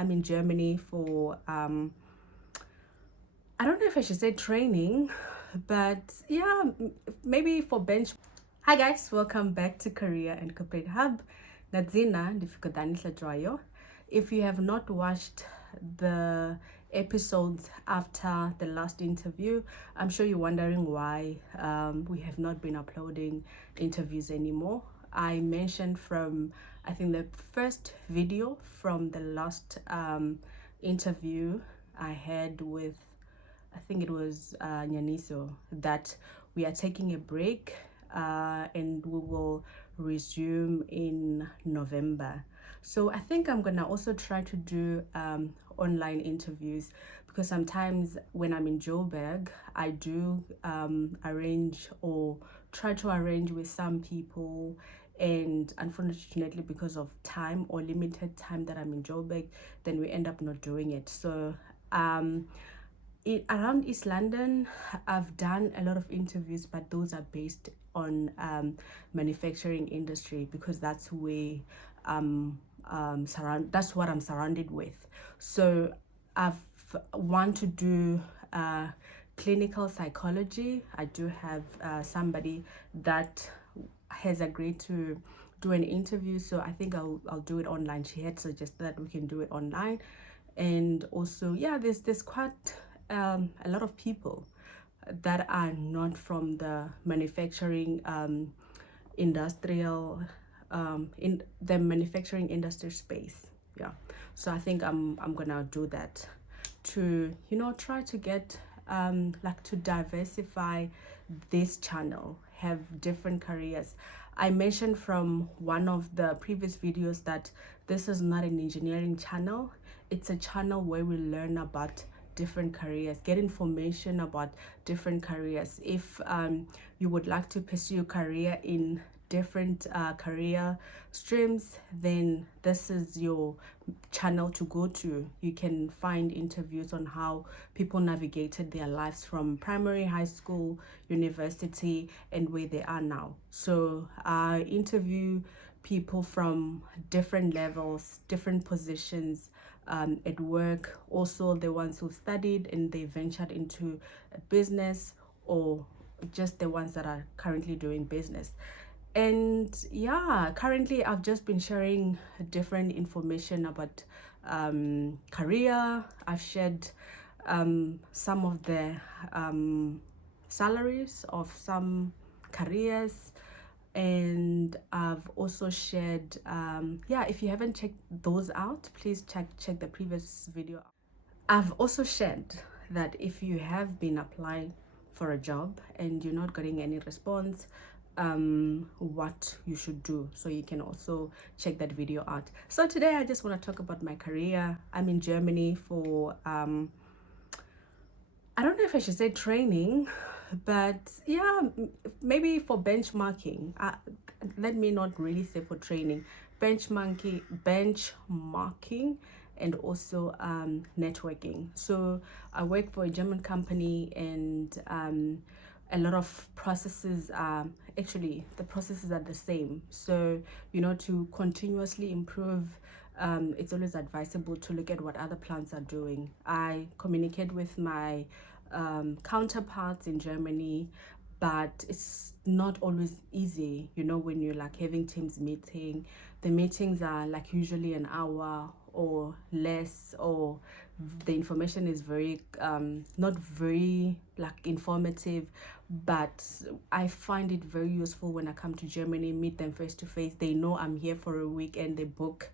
I'm in Germany for I don't know if I should say training, but yeah, maybe for bench. Hi guys, welcome back to Career and Corporate Hub. Ngadzina ndifikadanisa Joyo. If you have not watched the episodes after the last interview, I'm sure you're wondering why we have not been uploading interviews anymore. I mentioned from, I think, the first video from the last interview I had with, I think it was Nyaniso, that we are taking a break and we will resume in November. So I think I'm gonna also try to do online interviews, because sometimes when I'm in Joburg, I do arrange or try to arrange with some people, and unfortunately because of time or limited time that I'm in Joburg, then we end up not doing it. So around East London, I've done a lot of interviews, but those are based on manufacturing industry, because that's where that's what I'm surrounded with. So I've want to do clinical psychology. I do have somebody that has agreed to do an interview, so I think I'll do it online. She had suggested that we can do it online. And also, yeah, there's quite a lot of people that are not from the manufacturing industrial in the manufacturing industry space. Yeah, so I think I'm gonna do that to, you know, try to get like to diversify this channel, have different careers. I mentioned from one of the previous videos that this is not an engineering channel. It's a channel where we learn about different careers, get information about different careers. If you would like to pursue a career in different career streams, then this is your channel to go to. You can find interviews on how people navigated their lives from primary, high school, university, and where they are now. So I interview people from different levels, different positions at work, also the ones who studied and they ventured into a business, or just the ones that are currently doing business. And yeah, currently I've just been sharing different information about career. I've shared some of the salaries of some careers, and I've also shared yeah, if you haven't checked those out, please check the previous video. I've also shared that if you have been applying for a job and you're not getting any response, what you should do. So you can also check that video out. So today I just want to talk about my career. I'm in Germany for I don't know if I should say training, but yeah, maybe for benchmarking. Let me not really say for training. Benchmarking, and also networking. So I work for a German company, and a lot of processes are actually, the processes are the same. So, you know, to continuously improve, it's always advisable to look at what other plants are doing. I communicate with my counterparts in Germany, but it's not always easy, you know, when you're like having teams meeting. The meetings are like usually an hour or less, or the information is very not very like informative, but I find it very useful when I come to Germany, meet them face to face. They know I'm here for a week, and they book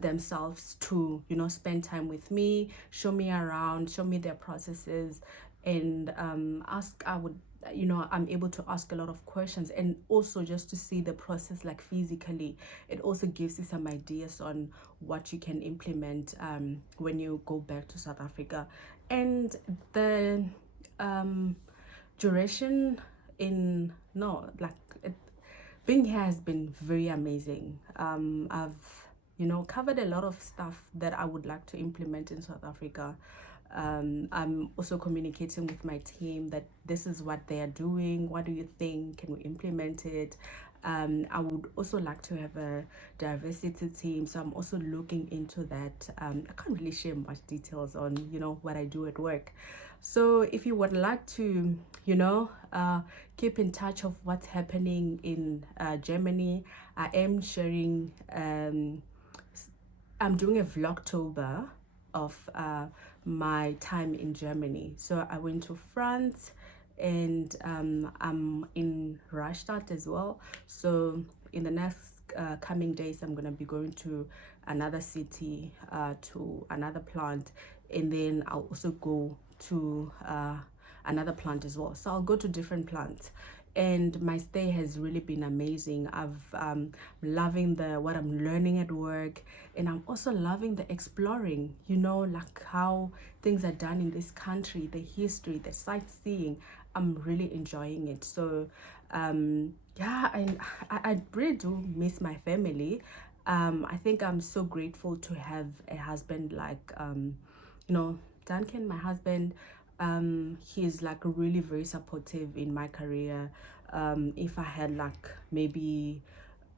themselves to, you know, spend time with me, show me around, show me their processes, and I'm able to ask a lot of questions, and also just to see the process like physically. It also gives you some ideas on what you can implement when you go back to South Africa. And the duration in no like it, being here has been very amazing. I've, you know, covered a lot of stuff that I would like to implement in South Africa. I'm also communicating with my team that this is what they are doing. What do you think? Can we implement it? I would also like to have a diversity team, so I'm also looking into that. I can't really share much details on what I do at work. So if you would like to keep in touch of what's happening in Germany, I am sharing I'm doing a vlogtober of my time in Germany. So I went to France, and I'm in Rastatt as well. So in the next coming days, I'm gonna be going to another city, to another plant, and then I'll also go to another plant as well. So I'll go to different plants, and my stay has really been amazing. I've loving the what I'm learning at work, and I'm also loving the exploring, like how things are done in this country, the history, the sightseeing. I'm really enjoying it. So yeah, and I really do miss my family. I think I'm so grateful to have a husband like Duncan, my husband. He's like really very supportive in my career. If I had like maybe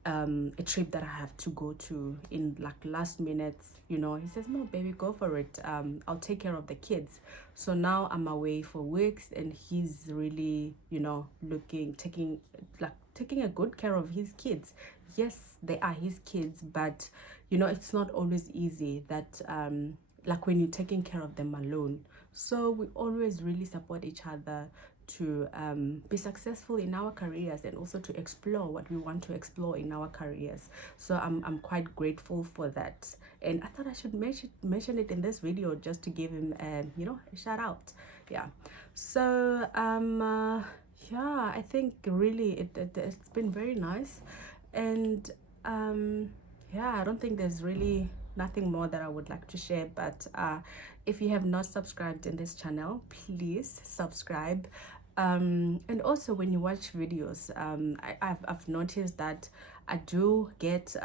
a trip that I have to go to in like last minute, he says, no, baby, go for it. I'll take care of the kids. So now I'm away for weeks, and he's really, taking a good care of his kids. Yes, they are his kids, but it's not always easy that like when you're taking care of them alone. So we always really support each other to be successful in our careers, and also to explore what we want to explore in our careers. So I'm quite grateful for that, and I thought I should mention it in this video just to give him a shout out. Yeah. So yeah, I think really it's been very nice, and yeah, I don't think there's really nothing more that I would like to share. But if you have not subscribed in this channel, please subscribe. And also when you watch videos, I've noticed that I do get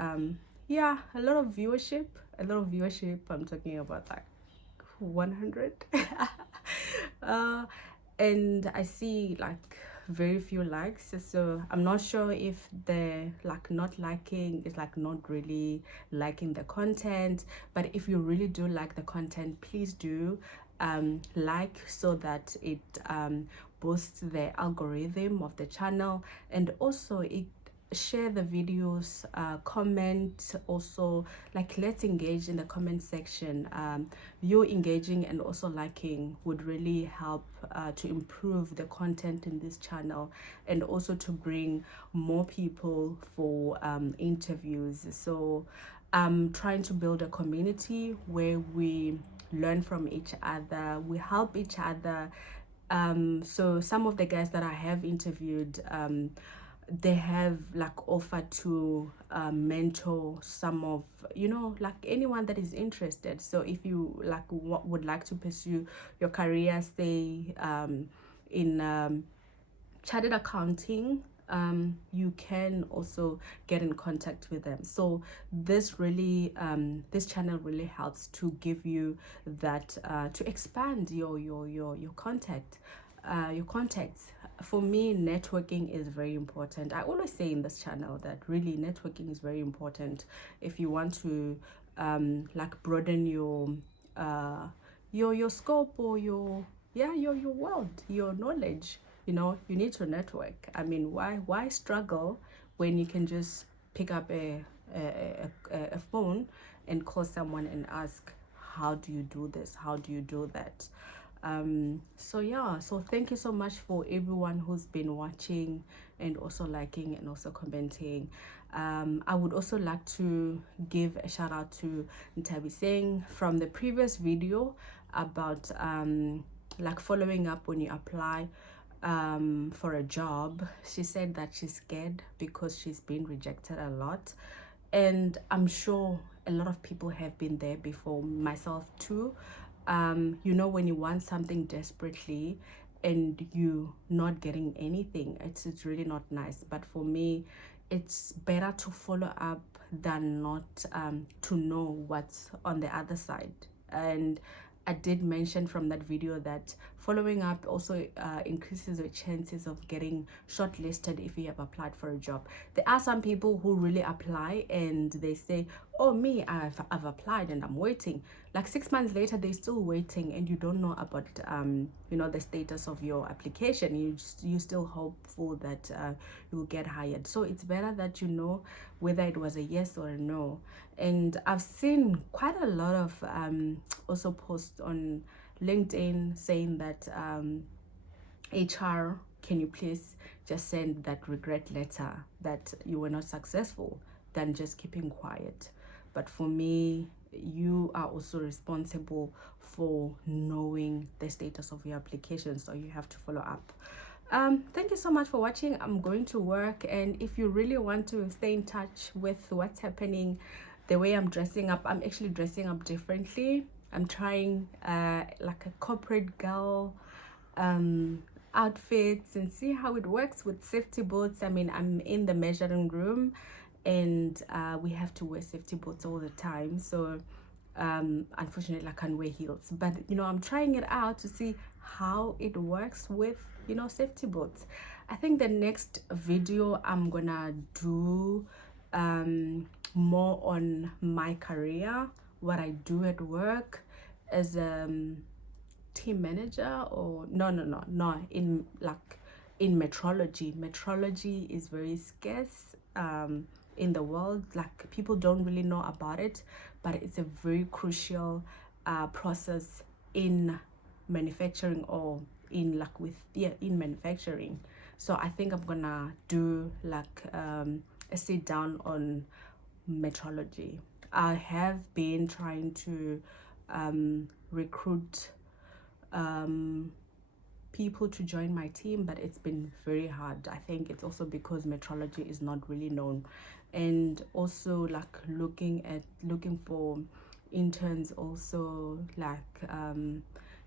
yeah, a lot of viewership. I'm talking about like 100. And I see like very few likes, so I'm not sure if the like not liking is like not really liking the content. But if you really do like the content, please do like, so that it boosts the algorithm of the channel. And also it share the videos, comment also, like let's engage in the comment section. You engaging and also liking would really help to improve the content in this channel, and also to bring more people for interviews. So I'm trying to build a community where we learn from each other, we help each other. So some of the guys that I have interviewed, they have like offered to mentor some of like anyone that is interested. So if you like would like to pursue your career, say in chartered accounting, you can also get in contact with them. So this really this channel really helps to give you that to expand your contact, your contacts. For me, networking is very important. I always say in this channel that really networking is very important if you want to like broaden your scope, or your world, your knowledge. You need to network. I mean, why struggle when you can just pick up a phone and call someone and ask, how do you do this, how do you do that? So yeah, so thank you so much for everyone who's been watching and also liking and also commenting. I would also like to give a shout out to Ntabi Singh from the previous video about like following up when you apply for a job. She said that she's scared because she's been rejected a lot, and I'm sure a lot of people have been there before, myself too. When you want something desperately and you not getting anything, it's really not nice. But for me, it's better to follow up than not to know what's on the other side. And I did mention from that video that following up also increases your chances of getting shortlisted if you have applied for a job. There are some people who really apply and they say, oh, me, I've applied and I'm waiting. Like 6 months later, they're still waiting, and you don't know about you know, the status of your application. You still hopeful that you will get hired. So it's better that you know whether it was a yes or a no. And I've seen quite a lot of also posts on LinkedIn saying that HR, can you please just send that regret letter that you were not successful, than just keeping quiet. But for me, you are also responsible for knowing the status of your application, so you have to follow up. Thank you so much for watching. I'm going to work, and if you really want to stay in touch with what's happening, the way I'm dressing up, I'm actually dressing up differently. I'm trying like a corporate girl outfits, and see how it works with safety boots. I mean, I'm in the measuring room, and we have to wear safety boots all the time, so unfortunately I can't wear heels, but you know, I'm trying it out to see how it works with, you know, safety boots. I think the next video I'm gonna do more on my career, what I do at work as a team manager, or no, in like in metrology. Metrology is very scarce in the world. Like, people don't really know about it, but it's a very crucial process in manufacturing, or in like in manufacturing. So I think I'm gonna do like a sit down on metrology. I have been trying to recruit people to join my team, but it's been very hard. I think it's also because metrology is not really known, and also like looking for interns also, like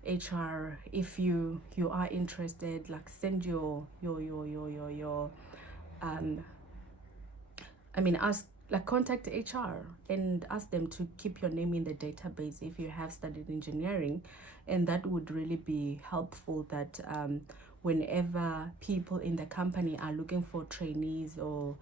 HR. If you are interested, like send your I mean, ask, like, contact HR and ask them to keep your name in the database if you have studied engineering, and that would really be helpful, that whenever people in the company are looking for trainees, or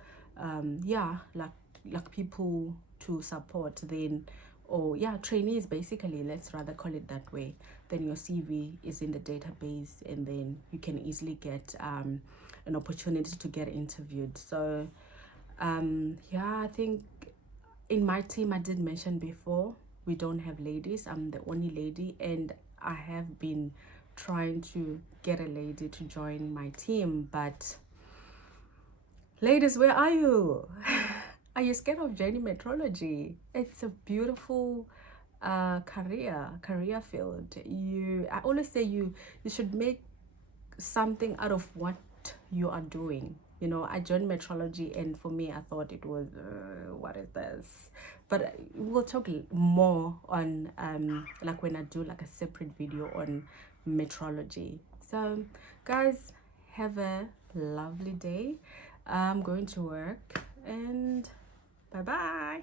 yeah, like people to support, then, or yeah, trainees basically, let's rather call it that way, then your CV is in the database, and then you can easily get an opportunity to get interviewed. So yeah, I think in my team, I did mention before, we don't have ladies. I'm the only lady, and I have been trying to get a lady to join my team, but ladies, where are you? Are you scared of joining metrology? It's a beautiful career field. I always say you should make something out of what you are doing. You know, I joined metrology, and for me, I thought it was what is this? But we'll talk more on like when I do like a separate video on metrology. So guys, have a lovely day. I'm going to work, and bye bye.